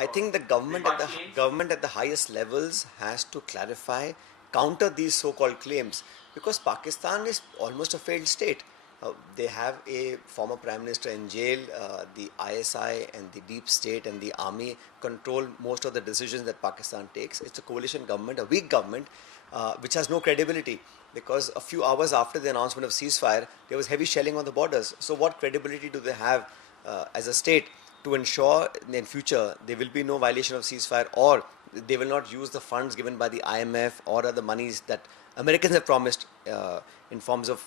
I think the government at the highest levels has to clarify, counter these so-called claims, because Pakistan is almost a failed state. They have a former prime minister in jail. The ISI and the deep state and the army control most of the decisions that Pakistan takes. It's a coalition government, a weak government, which has no credibility, because a few hours after the announcement of ceasefire, there was heavy shelling on the borders. So what credibility do they have as a state to ensure in future there will be no violation of ceasefire, or they will not use the funds given by the IMF or other monies that Americans have promised in forms of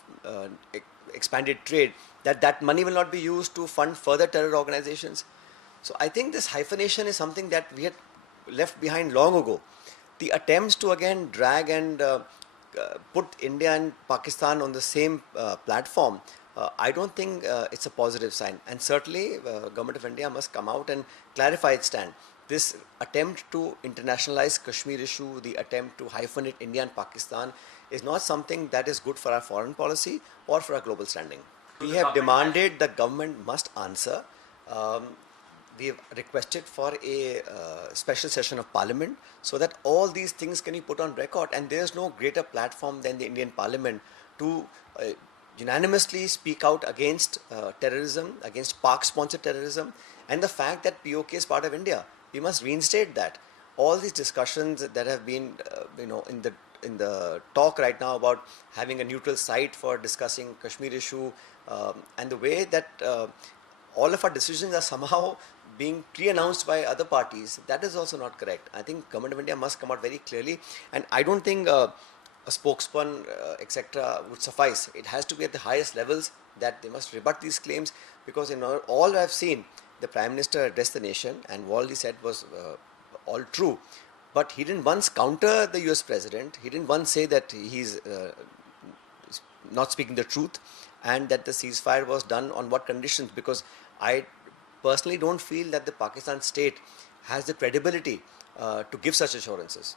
expanded trade, that money will not be used to fund further terror organizations. So I think this hyphenation is something that we had left behind long ago. The attempts to again drag and put India and Pakistan on the same platform, I don't think it's a positive sign. And certainly, Government of India must come out and clarify its stand. This attempt to internationalize Kashmir issue, the attempt to hyphenate India and Pakistan, is not something that is good for our foreign policy or for our global standing. We have demanded the government must answer. We have requested for a special session of parliament so that all these things can be put on record, and there is no greater platform than the Indian parliament to unanimously speak out against terrorism, against Pak-sponsored terrorism, and the fact that POK is part of India. We must reinstate that. All these discussions that have been, in the talk right now about having a neutral site for discussing Kashmir issue, and the way that all of our decisions are somehow being pre-announced by other parties, that is also not correct. I think Government of India must come out very clearly, and I don't think a spokesman, etc., would suffice. It has to be at the highest levels that they must rebut these claims, because all I've seen, the Prime Minister addressed the nation, and what he said was all true. But he didn't once counter the US President. He didn't once say that he's not speaking the truth, and that the ceasefire was done on what conditions, because I personally don't feel that the Pakistan state has the credibility to give such assurances.